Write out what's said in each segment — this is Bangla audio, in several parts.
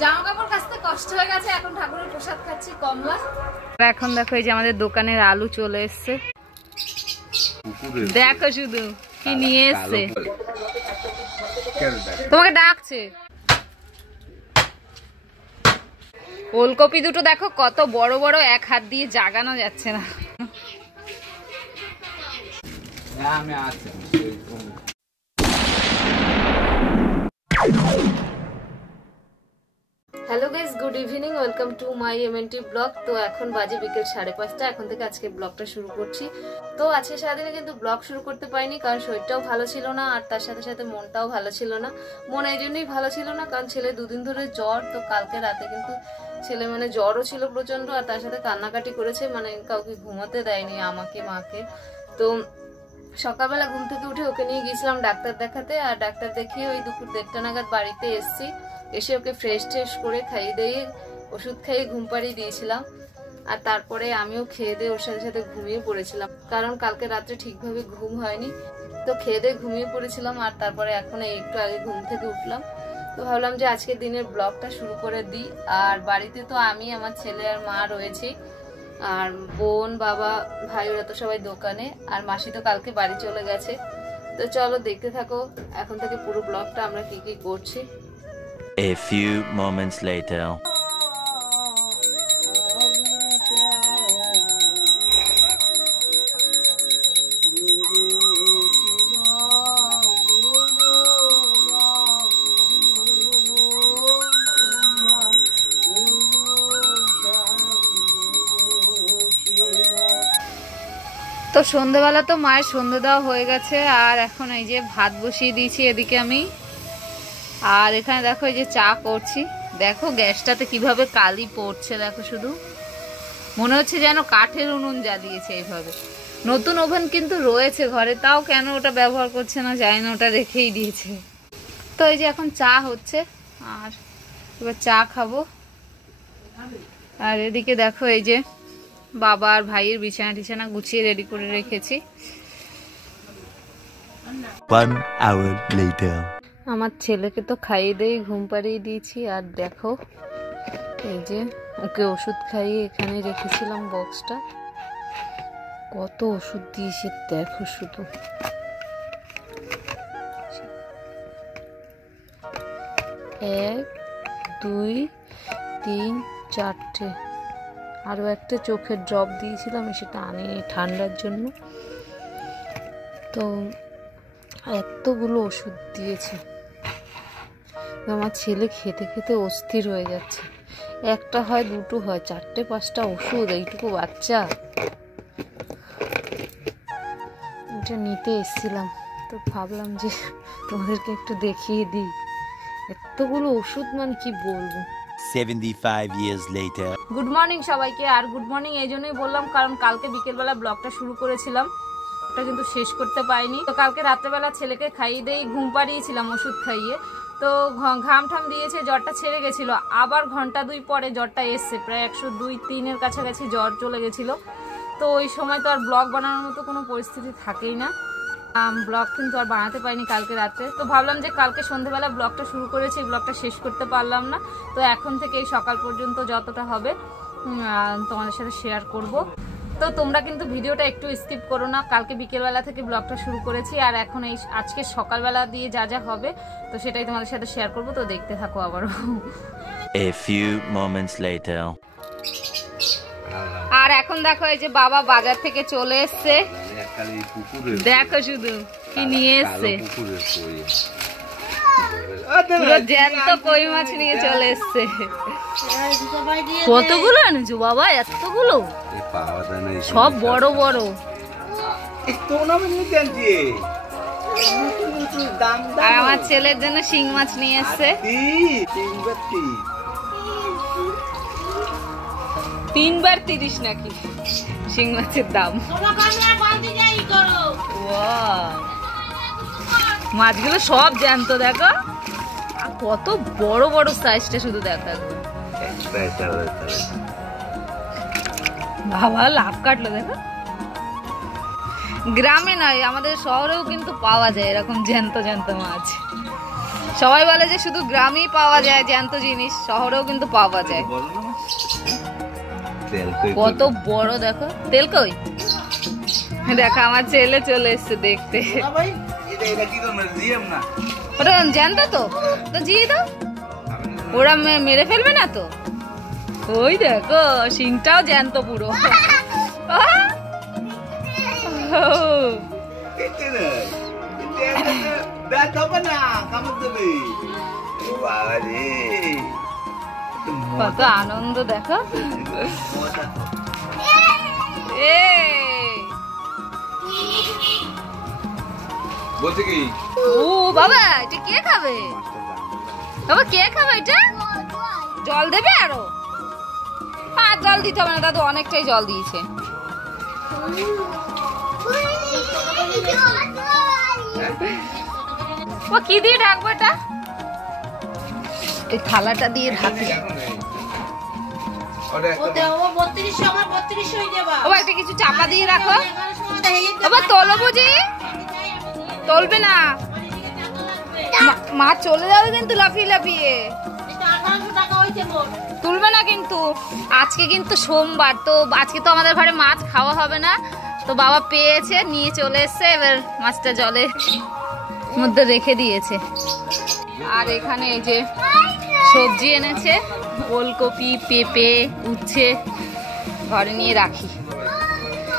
জামা কাপড় কাচতে কষ্ট হয়ে গেছে, এখন ঠাকুরের প্রসাদ খাচ্ছি কমলা। এখন দেখো এই যে আমাদের দোকানের আলু চলে এসছে, দেখো শুধু কি নিয়ে এসছে, তোমাকে ডাকছে। ওলকপি দুটো দেখো কত বড় বড়, এক হাত দিয়ে জাগানো যাচ্ছে না। Hello guys, good evening, welcome to my MNT blog. তো এখন বাজে বিকেল 5:30, এখন থেকে আজকে ব্লগটা শুরু করছি। তো আজকে সারাদিনে কিন্তু ব্লগ শুরু করতে পারিনি, কারণ শরীরটাও ভালো ছিল না, আর তার সাথে সাথে মনটাও ভালো ছিল না। মন এই জন্যই ভালো ছিল না কারণ ছেলে দুদিন ধরে জ্বর, তো কালকে রাতে কিন্তু ছেলে মানে জ্বরও ছিল প্রচন্ড, আর তার সাথে কান্নাকাটি করেছে, মানে কাউকে ঘুমাতে দেয়নি, আমাকে মাকে। তো সকালবেলা ঘুম থেকে উঠে ওকে নিয়ে গিয়েছিলাম ডাক্তার দেখাতে, আর ডাক্তার দেখিয়ে ওই দুপুর 1:30 নাগাদ বাড়িতে এসছি। এসে ওকে ফ্রেশ ট্রেশ করে খাইয়ে দিয়ে ওষুধ খাইয়ে ঘুম পাড়িয়ে দিয়েছিলাম, আর তারপরে আমিও খেয়ে দিয়ে ওর সাথে সাথে ঘুমিয়ে পড়েছিলাম, কারণ কালকে রাত্রে ঠিকভাবে ঘুম হয়নি। তো খেয়ে দিয়ে ঘুমিয়ে পড়েছিলাম, আর তারপরে এখন একটু আগে ঘুম থেকে উঠলাম। তো ভাবলাম যে আজকের দিনের ব্লগটা শুরু করে দিই। আর বাড়িতে তো আমি, আমার ছেলে আর মা রয়েছি, আর বোন, বাবা, ভাই ওরা তো সবাই দোকানে, আর মাসি তো কালকে বাড়ি চলে গেছে। তো চলো দেখতে থাকো এখন থেকে পুরো ব্লগটা আমরা কি কি করছি। A few moments later. তো সন্ধ্যেবেলা তো মায়ের সন্ধ্যে দেওয়া হয়ে গেছে, আর এখন এই যে ভাত বসিয়ে দিয়েছি এদিকে আমি, আর এখানে দেখো এই যে চা করছি। দেখো গ্যাসটাতে কিভাবে কালি পড়ছে, দেখো শুধু মনে হচ্ছে যেন কাঠের উনুন জ্বালিয়েছে এইভাবে। নতুন ওভেন কিন্তু রয়েছে ঘরে, তাও কেন ওটা ব্যবহার করছে না জানি না, ওটা রেখেই দিয়েছে। তো এই যে এখন চা হচ্ছে, আর এবার চা খাবো। আর এদিকে দেখো এই যে বাবা আর ভাইয়ের বিছানা টিছানা গুছিয়ে রেডি করে রেখেছি। 1 hour later. আমার ছেলেকে তো খাইয়ে দিয়ে ঘুম পাড়িয়ে দিয়েছি, আর দেখো এই যে ওকে ওষুধ খাইয়ে এখানে রেখেছিলাম বক্সটা, কত ওষুধ দিয়েছে দেখো শুধু। 1 2 3 4টে, আরো একটা চোখের ড্রপ দিয়েছিলাম, সেটা আনিনি ঠান্ডার জন্য। তো এতগুলো ওষুধ দিয়েছে, আমার ছেলে খেতে খেতে অস্থির হয়ে যাচ্ছে। একটা হয়, দুটো হয়, 4টে 5টা ওষুধ, এইটুকু বাচ্চা। এটা নিতে এসেছিলাম, তো ভাবলাম যে তোমাদেরকে একটু দেখিয়ে দিই, এতগুলো ওষুধ মানে কি বলবো। 75 years later. গুড মর্নিং সবাইকে। আর গুড মর্নিং এই জন্যই বললাম কারণ কালকে বিকেলবেলা ব্লগটা শুরু করেছিলাম, ওটা কিন্তু শেষ করতে পারিনি। তো কালকে রাত্রেবেলা ছেলেকে খাইয়ে দিয়ে ঘুম পাড়িয়েছিলাম ওষুধ খাইয়ে, তো ঘাম ঠাম দিয়েছে, জ্বরটা ছেড়ে গেছিল। আবার ঘন্টা 2 পরে জ্বরটা এসছে, প্রায় 102-3-এর কাছাকাছি জ্বর চলে গেছিল। তো ওই সময় তো আর ব্লগ বানানোর মতো কোনো পরিস্থিতি থাকেই না, ব্লগ কিন্তু আর বানাতে পারিনি কালকে রাতে। তো ভাবলাম যে কালকে সন্ধ্যেবেলা ব্লগটা শুরু করেছি, ব্লগটা শেষ করতে পারলাম না, তো এখন থেকে এই সকাল পর্যন্ত যতটা হবে তোমাদের সাথে শেয়ার করব। তো তোমরা কিন্তু ভিডিওটা একটু স্কিপ করো না, কালকে বিকেলবেলা থেকে ব্লগটা শুরু করেছি, আর এখন এই আজকে সকালবেলা দিয়ে যা যা হবে তো সেটাই তোমাদের সাথে শেয়ার করব। তো দেখতে থাকো আবারও। A few moments later. আর এখন দেখো এই যে বাবা বাজার থেকে চলে এসছে, দেখো শুধু কি নিয়ে এসছে, পুরো জ্যান্ত কই মাছ নিয়ে চলে এসছে। কতগুলো এনেছো বাবা? এতগুলো, সব বড় বড়। আর আমার ছেলের জন্য শিং মাছ নিয়ে এসছে, 3 বার 30 নাকি শিং মাছের দাম। মাছগুলো সব জ্যান্ত, দেখো কত বড় বড় সাইজটা, শুধু দেখো বাবা লাভ কাটলো। দেখো গ্রামে নয়, আমাদের শহরেও কিন্তু পাওয়া যায় এরকম জ্যান্ত জ্যান্ত মাছ। সবাই বলে যে শুধু গ্রামেই পাওয়া যায় জ্যান্ত জিনিস, শহরেও কিন্তু পাওয়া যায়। কত বড় দেখো, তেল কই দেখো, আমার ছেলে চলে এসছে দেখতে। ওটা জ্যান্ত তো, তো জি দাও, ওরা মেরে ফেলবে না তো। ওই দেখো শিংটাও জ্যান্ত পুরো। কত আনন্দ দেখো। বলতে কি ও বাবা, এটা কে খাবে? বাবা কে খাবে এটা? জল দেবে আরো? আর জল দিতে হবে না দাদু, অনেকটাই জল দিয়েছে। ও কি দিয়ে ঢাকবো এটা? এই থালাটা দিয়ে ঢাকি। বাবা একটা কিছু চাপা দিয়ে রাখো। বাবা তোলো বুঝি? তোলবে না, মা চলে যাবে কিন্তু লাফিয়ে লাফিয়ে। তুলবে না কিন্তু। আজকে কিন্তু সোমবার, তো আজকে তো আমাদের ঘরে মাছ খাওয়া হবে না, তো বাবা পেয়েছে নিয়ে চলে এসছে, এবার মাছটা জলের মধ্যে রেখে দিয়েছে। আর এখানে এই যে সবজি এনেছে, ওলকপি, পেঁপে, উচ্ছে, ঘরে নিয়ে রাখি।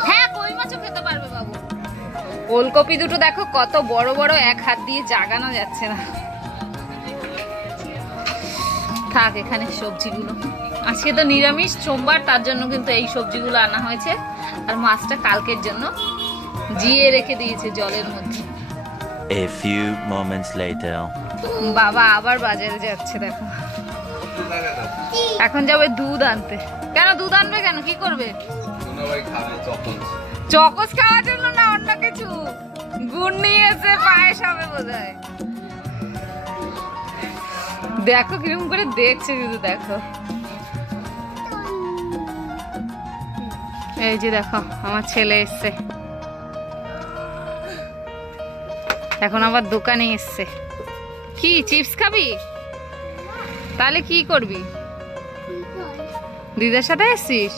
হ্যাঁ কই মাছও খেতে পারবে বাবু। ওলকপি দুটো দেখো কত বড় বড়, এক হাত দিয়ে জাগানো যাচ্ছে না। থাক এখানে সবজিগুলো, আজকে তো নিরামিষ সোমবার, তার জন্য কিন্তু এই সবজিগুলো আনা হয়েছে। আর মাছটা কালকের জন্য জিয়ে রেখে দিয়েছে জলের মধ্যে। A few moments later. বাবা আবার বাজারে যাচ্ছে দেখো, এখন যাবে দুধ আনতে। কেন দুধ আনবে কেন, কি করবে? চকোস খাওয়ার জন্য না, অন্য কিছু। গুড় নিয়ে এসে পায়েস হবে বোধহয়। দেখো কিরকম করে দেখছে শুধু, দেখো এই যে দেখো আমার ছেলে এসছে, এখন আবার দোকানে এসছে। কি চিপস খাবি? তাহলে কি করবি? দিদার সাথে এসছিস?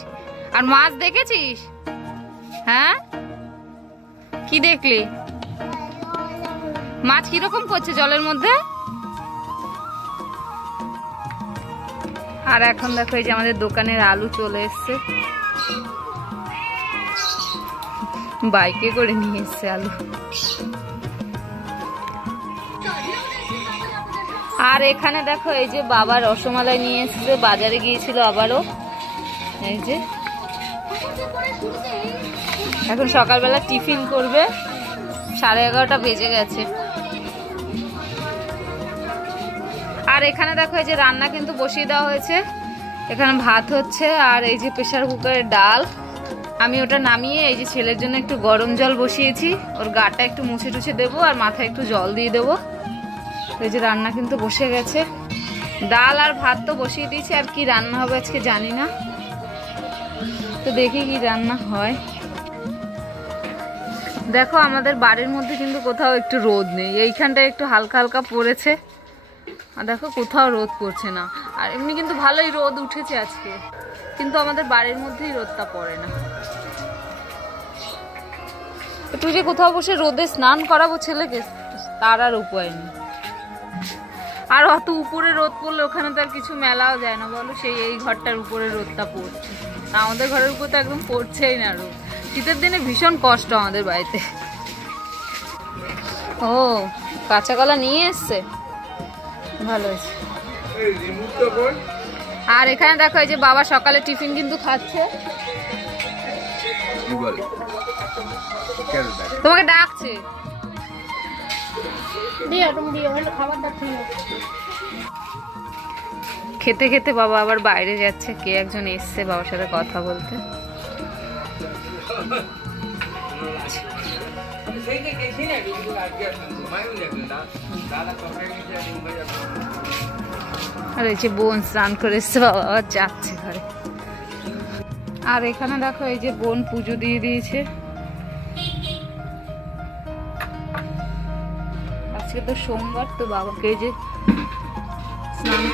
আর মাছ দেখেছিস? হ্যাঁ কি দেখলি? মাছ কিরকম করছে জলের মধ্যে? আর এখন দেখো এই যে আমাদের দোকানের আলু চলে এসছে, বাইকে করে নিয়ে এসছে আলু। আর এখানে দেখো এই যে বাবা রসমালাই নিয়ে এসছে, বাজারে গিয়েছিল আবারও। এই যে এখন সকালবেলা টিফিন করবে, 11:30 বেজে গেছে। আর এখানে দেখো এই যে রান্না কিন্তু বসিয়ে দেওয়া হয়েছে, এখানে ভাত হচ্ছে, আর এই যে প্রেসার কুকারের ডাল। আমি ওটা নামিয়ে এই যে ছেলের জন্য একটু গরম জল বসিয়েছি, ওর গাটা একটু মুছে টুছে দেবো, আর মাথায় একটু জল দিয়ে দেবো। এই যে রান্না কিন্তু বসে গেছে, ডাল আর ভাত তো বসিয়ে দিয়েছি, আর কি রান্না হবে আজকে জানি না, তো দেখি কি রান্না হয়। দেখো আমাদের বাড়ির মধ্যে কিন্তু কোথাও একটু রোদ নেই, এইখানটায় একটু হালকা হালকা পড়েছে, আর দেখো কোথাও রোদ পড়ছে না। আর এমনি কিন্তু ভালোই রোদ উঠেছে আজকে, কিন্তু আমাদের বাড়ির মধ্যেই রোদটা পড়ে না। তুই যে কোথাও বসে রোদে স্নান করাবো ছেলেকে, তার আর উপায় নেই। আর অত উপরে রোদ পড়লে ওখানে তো আর কিছু মেলাও যায় না বলো, সেই এই ঘরটার উপরে রোদটা পড়ছে, আমাদের ঘরের উপর তো একদম পড়ছেই না রোদ। শীতের দিনে ভীষণ কষ্ট আমাদের বাড়িতে। ও কাঁচা কলা নিয়ে এসছে, ভালো হয়েছে। আর এখানে দেখো এই যে বাবা সকালে টিফিন কিন্তু খাচ্ছে, তোমাকে ডাকছে। খেতে খেতে বাবা আবার বাইরে যাচ্ছে, কে একজন এসছে বাবার সাথে কথা বলতে। আর এই যে বোন স্নান করে এসছে, বাবা আবার যাচ্ছে ঘরে। আর এখানে দেখো এই যে বোন পুজো দিয়ে দিয়েছে, আজকে তো সোমবার, তো বাবাকে যে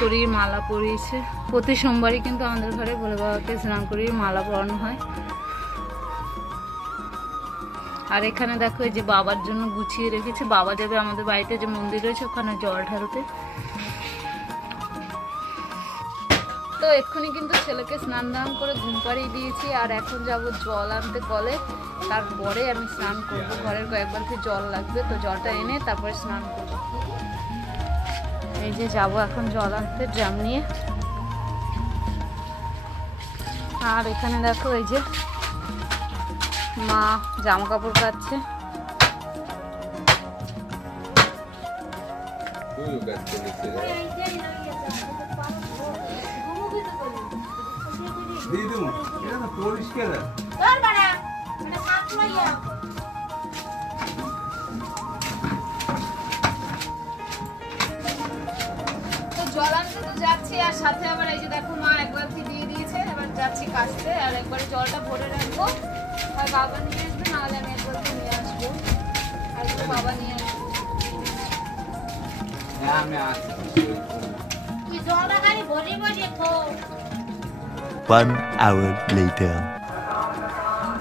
করিয়ে মালা পরিয়েছে। প্রতি সোমবারই কিন্তু আমাদের ঘরে ভোলে বাবাকে স্নান করিয়ে মালা পরানো হয়। আর এখানে দেখো এই যে বাবার জন্য গুছিয়ে রেখেছে, বাবা যাবে আমাদের বাড়িতে যে মন্দির রয়েছে ওখানে জল ঢালতে। তো এক্ষুনি কিন্তু ছেলেকে স্নান দান করে ঘুম পাড়িয়ে দিয়েছি, আর এখন যাব জল আনতে কলে, তারপরে আমি স্নান করবো। ঘরের কয়েক বালতি জল লাগবে, তো জলটা এনে তারপরে স্নান করবো। এই যে যাবো এখন জল আনতে ড্রাম নিয়ে। আর এখানে দেখো এই যে মা জামা কাপড় কাচ্ছে। জল আনতে তো যাচ্ছি, আর সাথে আবার এই যে দেখো মা এক বালতি দিয়ে দিয়েছে। এবার যাচ্ছি কাচতে, আর একবারে জলটা ভরে রাখবো। আর বাবা নিয়ে আসবে, নাহলে আমি এক বালতি নিয়ে আসবো। আর বাবা নিয়ে আসবো।1 hour later.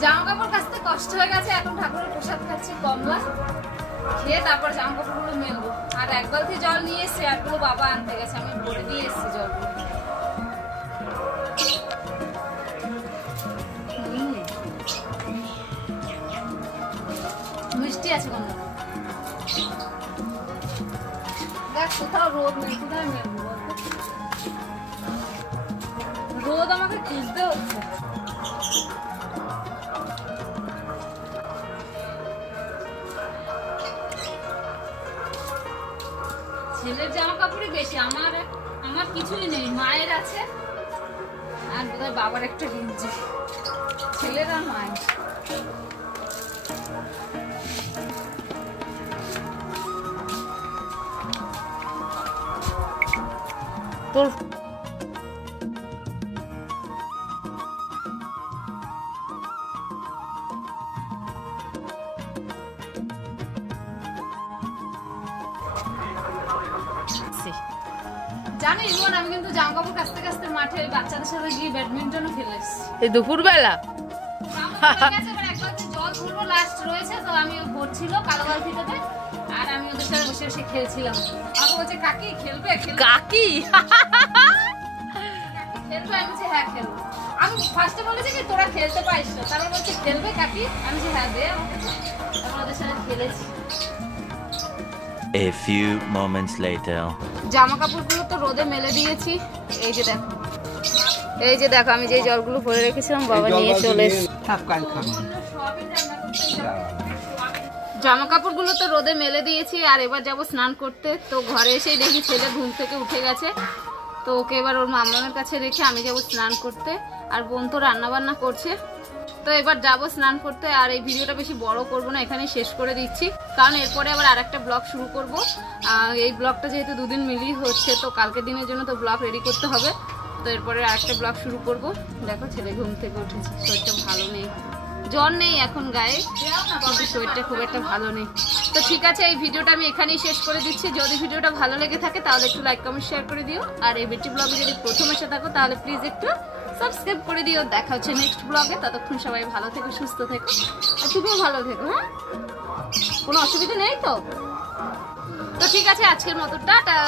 জামা কাপড় কাচতে কষ্ট হয়ে গেছে, এখন ঠাকুরের প্রসাদ খাচ্ছি কমলা, খেয়ে তারপর জামা কাপড়গুলো মেলবো। আর এক বালতি জল নিয়ে এসছে, আরগুলো বাবা আনতে গেছে, আমি ভরে দিয়ে এসছি জলগুলো। মিষ্টি আছে কোনো দেখ, কোথাও রোদ নেই, কোথায় মেলবো? রোদ আমাকে খুঁজতে হচ্ছে। ছেলের জামা কাপড়ই বেশি, আমার কিছুই নেই। মায়ের আছে, আর বোধহয় বাবার একটা গেঞ্জি, ছেলের আর মায়ের। তোর জানিস বোন, আমি কিন্তু জামা কাপড় কাচতে কাচতে মাঠে বাচ্চাদের সাথে গিয়ে ব্যাডমিন্টনও খেলে এসেছি এই দুপুরবেলা। জল ভরবো লাস্ট রয়েছে, তো আমি ভরছিল কালো বালতিটাতে, আর আমি ওদের সাথে বসে বসে খেলছিলাম। আমাকে বলছে কাকি খেলবে? কাকি খেলবে? আমি বলছি হ্যাঁ খেলবো। আমি ফার্স্টে বলেছি কি তোরা খেলতে পারিস না, তারপর বলছে খেলবে কাকি? আমি বলছি হ্যাঁ দে আমাকে। তারপর ওদের সাথে খেলেছি। A few moments later. জামা কাপড়গুলো তো রোদে মেলে দিয়েছি। এই যে দেখো, এই যে দেখো, আমি যে জলগুলো ভরে রেখেছিলাম বাবা নিয়ে চলে এসেছে। জামা কাপড়গুলো তো রোদে মেলে দিয়েছি, আর এবার যাব স্নান করতে। তো ঘরে এসেই দেখি ছেলে ঘুম থেকে উঠে গেছে, তো ওকে এবার ওর মামার কাছে রেখে আমি যাব স্নান করতে। আর বোন তো রান্না বান্না করছে, তো এবার যাব স্নান করতে। আর এই ভিডিওটা বেশি বড় করব না, এখানে শেষ করে দিচ্ছি, কারণ এরপরে আবার আরেকটা ব্লগ শুরু করব। এই ব্লগটা যেহেতু দুদিন মিলিয়ে হচ্ছে, তো কালকের দিনের জন্য তো ব্লগ রেডি করতে হবে। তো এরপরে আরেকটা ব্লগ শুরু করব। দেখো ছেলে ঘুম থেকে উঠেছে, শরীরটা ভালো নেই, জ্বর নেই এখন গায়ে, কিন্তু শরীরটা খুব একটা ভালো নেই। তো ঠিক আছে, এই ভিডিওটা আমি এখানেই শেষ করে দিচ্ছি। যদি ভিডিওটা ভালো লেগে থাকে তাহলে একটু লাইক কমেন্ট শেয়ার করে দিও। আর এই বেটি ব্লগে যদি প্রথম এসে থাকো তাহলে প্লিজ একটু সাবস্ক্রাইব করে দিও। দেখা হচ্ছে নেক্সট ব্লগে, ততক্ষণ সবাই ভালো থেকো, সুস্থ থেকো, আর তুমিও ভালো থেকো। হ্যাঁ, কোনো অসুবিধা নেই তো? তো ঠিক আছে, আজকের মতো টাটা।